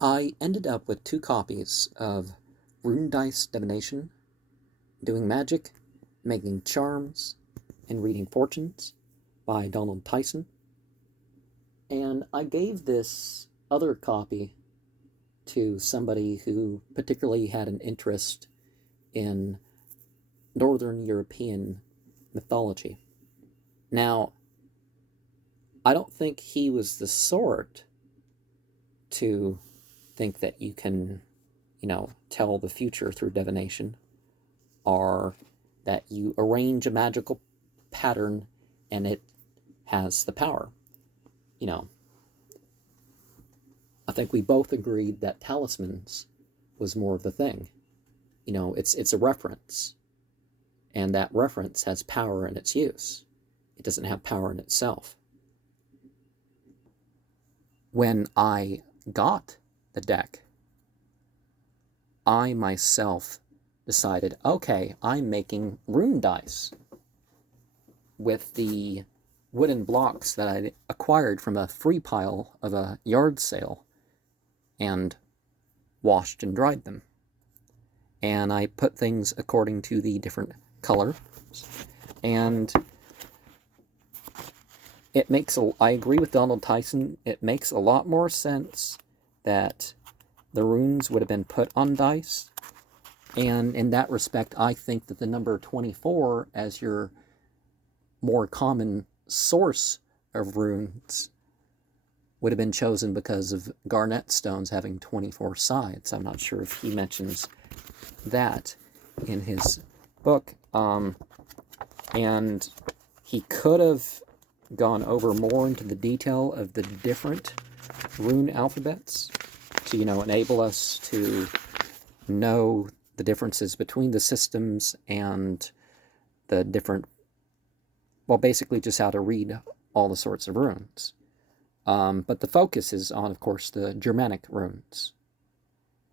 I ended up with 2 copies of Rune Dice Divination, Doing Magic, Making Charms, and Reading Fortunes by Tyson. And I gave this other copy to somebody who particularly had an interest in Northern European mythology. Now, I don't think he was the sort to think that you can, tell the future through divination, or that you arrange a magical pattern and it has the power. I think we both agreed that talismans was more of the thing. It's a reference, and that reference has power in its use. It doesn't have power in itself. When I got the deck, I myself decided, okay, I'm making rune dice with the wooden blocks that I acquired from a free pile of a yard sale and washed and dried them. And I put things according to the different colors. And it makes I agree with Donald Tyson, it makes a lot more sense that the runes would have been put on dice. And in that respect, I think that the number 24 as your more common source of runes would have been chosen because of garnet stones having 24 sides. I'm not sure if he mentions that in his book. And he could have gone over more into the detail of the different rune alphabets to, enable us to know the differences between the systems and the different, basically just how to read all the sorts of runes. But the focus is on, of course, the Germanic runes.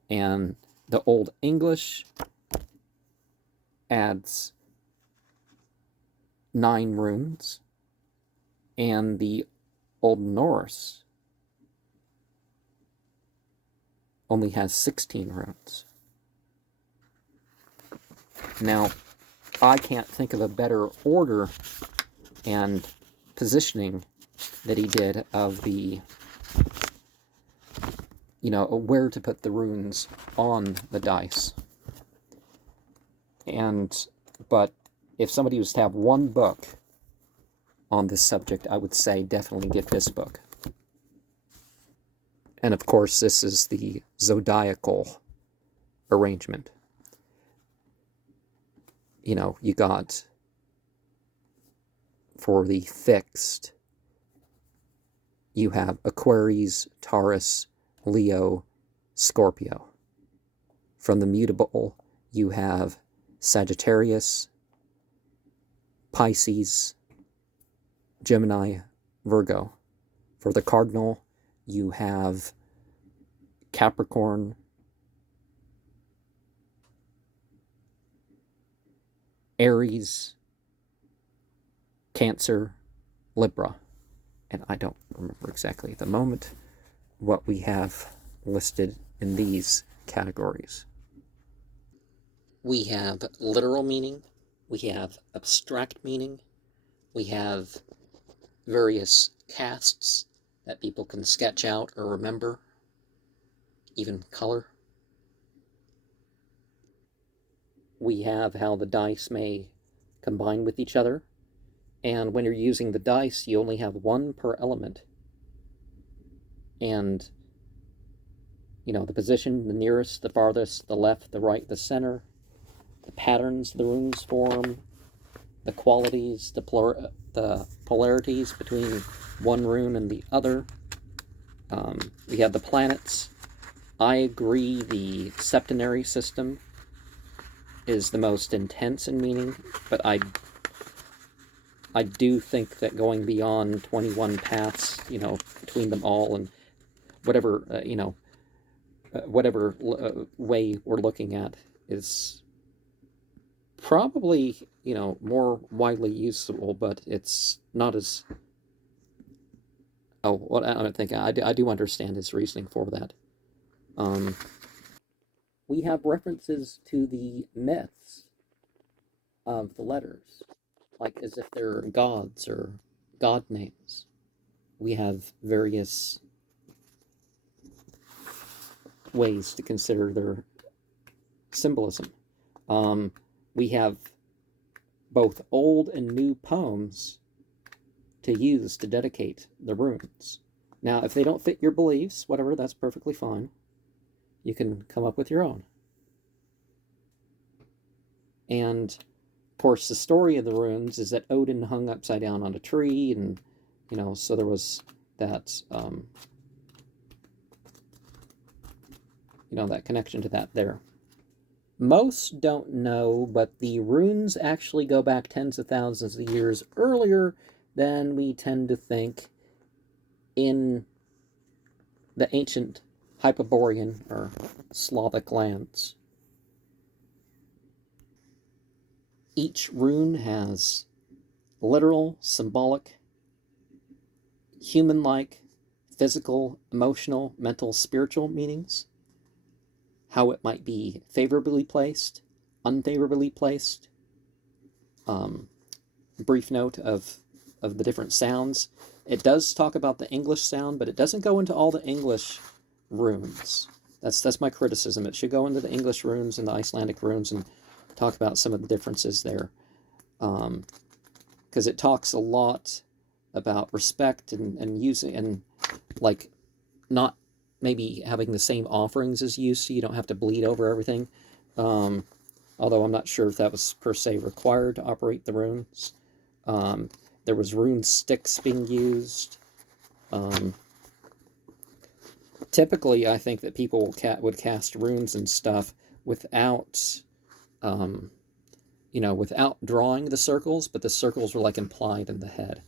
And the Old English adds 9 runes, and the Old Norse only has 16 runes. Now, I can't think of a better order and positioning that he did of the, where to put the runes on the dice. But if somebody was to have one book on this subject, I would say definitely get this book. And of course, this is the Zodiacal arrangement. You got, for the fixed, you have Aquarius, Taurus, Leo, Scorpio. From the mutable, you have Sagittarius, Pisces, Gemini, Virgo. For the cardinal, you have Capricorn, Aries, Cancer, Libra. And I don't remember exactly at the moment what we have listed in these categories. We have literal meaning, we have abstract meaning, we have various casts that people can sketch out or remember, even color. We have how the dice may combine with each other. And when you're using the dice, you only have 1 per element. And, the position, the nearest, the farthest, the left, the right, the center, the patterns the runes form, the qualities, the polarities between one rune and the other. We have the planets. I agree the septenary system is the most intense in meaning, but I do think that going beyond 21 paths, between them all and whatever, whatever way we're looking at is probably, more widely usable, but it's not as... Oh, well, I don't think I do understand his reasoning for that. We have references to the myths of the letters, like as if they're gods or god names. We have various ways to consider their symbolism. We have both old and new poems to use to dedicate the runes. Now, if they don't fit your beliefs, whatever, that's perfectly fine. You can come up with your own. And, of course, the story of the runes is that Odin hung upside down on a tree, and, you know, so there was that, you know, that connection to that there. Most don't know, but the runes actually go back tens of thousands of years earlier than we tend to think in the ancient Hyperborean or Slavic lands. Each rune has literal, symbolic, human-like, physical, emotional, mental, spiritual meanings. How it might be favorably placed, unfavorably placed. Brief note of the different sounds. It does talk about the English sound, but it doesn't go into all the English runes. That's my criticism. It should go into the English runes and the Icelandic runes and talk about some of the differences there. Because it talks a lot about respect and using, and like not maybe having the same offerings as you, so you don't have to bleed over everything. Although I'm not sure if that was per se required to operate the runes. There was rune sticks being used. Typically, I think that people would cast runes and stuff without, you know, without drawing the circles, but the circles were like implied in the head.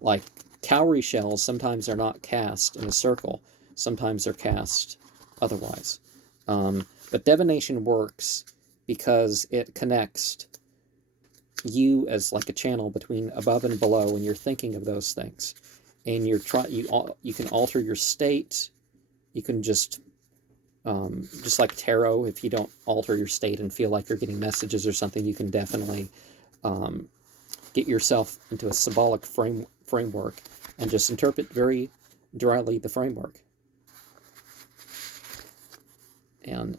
Like cowrie shells, sometimes they're not cast in a circle. Sometimes they're cast otherwise. But divination works because it connects you as like a channel between above and below, and you're thinking of those things, and you can alter your state. You can just like tarot, if you don't alter your state and feel like you're getting messages or something, you can definitely get yourself into a symbolic framework and just interpret very dryly the framework. And